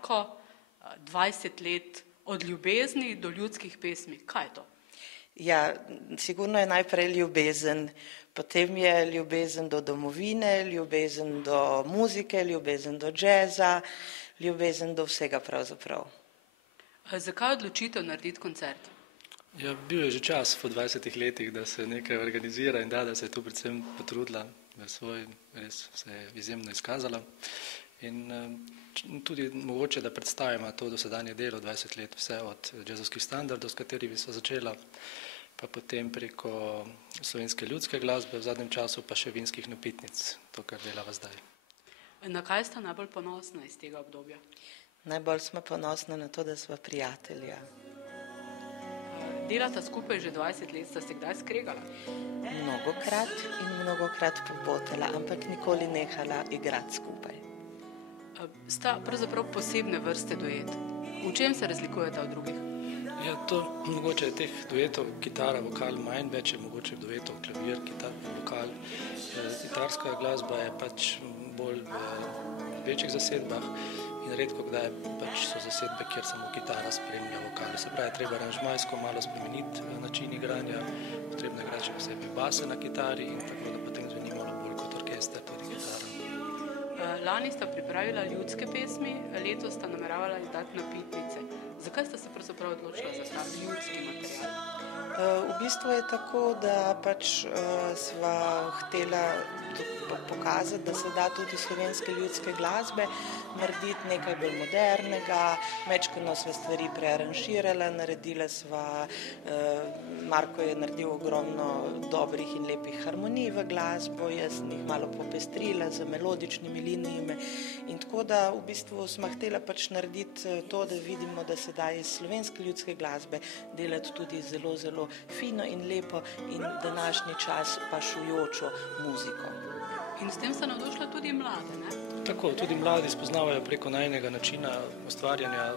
Marko, 20 let od ljubezni do ljudskih pesmi. Kaj je to? Ja, sigurno je najprej ljubezen, potem je ljubezen do domovine, ljubezen do muzike, ljubezen do džeza, ljubezen do vsega pravzaprav. Zakaj odločitev narediti koncert? Ja, bil je že čas po 20 letih, da se nekaj organizira in da se je tu predvsem potrudila v svoj, res se je izjemno izkazala. In tudi mogoče, da predstavimo to dosedanje delo 20 let, vse od džezovskih standardov, s katerimi so začela, pa potem preko slovenske ljudske glasbe, v zadnjem času pa še vinskih napitnic, to, kar delava zdaj. Na kaj sta najbolj ponosna iz tega obdobja? Najbolj smo ponosni na to, da sva prijatelja. Delata skupaj že 20 let, sta se kdaj skregala? Mnogokrat in mnogokrat pobotala, ampak nikoli nehala igrati skupaj. Sta pravzaprav posebne vrste duet. V čem se razlikujeta od drugih? Ja, to mogoče je teh duetov, kitara, vokal, manj več je mogoče duetov, klavir, kitar, vokal. Kitarska glasba je pač bolj v večjih zasedbah in redko kdaj pač so zasedbe, kjer samo kitara spremlja vokale. Se pravi, treba aranžmajsko malo spremeniti način igranja, potrebno je igrati še posebej base na kitari in tako da potem zveni malo bolj kot orkester, tudi kitara. Lani sta pripravila ljudske pesmi, letos sta nameravala izdati napitnice. Zakaj sta se pravzaprav odločila za ta ljudski material? V bistvu je tako, da pač sva htela pokazati, da se da tudi slovenske ljudske glasbe narediti nekaj bolj modernega, mečkeno sva stvari prearanžirala, naredila sva, Marko je naredil ogromno dobrih in lepih harmonij v glasbo, jaz sem jih malo popestrila z melodičnimi linijami in tako da v bistvu sva htela pač narediti to, da vidimo, da se da iz slovenske ljudske glasbe delati tudi zelo, zelo fino in lepo in današnji čas pašujočo muziko. In s tem sta navdušila tudi mlade, ne? Tako, tudi mladi spoznavajo preko najnega načina ustvarjanja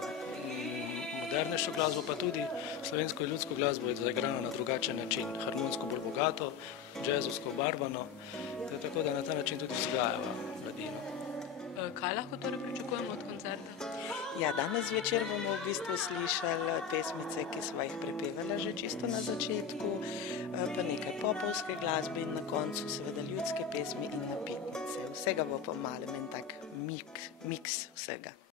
modernejšo glasbo, pa tudi slovensko in ljudsko glasbo je zaigrano na drugačen način, harmonsko bolj bogato, džezovsko obarvano, tako da na ta način tudi vzgajava mladino. Kaj lahko torej pričakujemo od koncerta? Ja, danes večer bomo v bistvu slišali pesmice, ki sva jih prepevala že čisto na začetku, pa nekaj popovske glasbe in na koncu seveda ljudske pesmi in napitnice. Vsega bo po malem en tak miks vsega.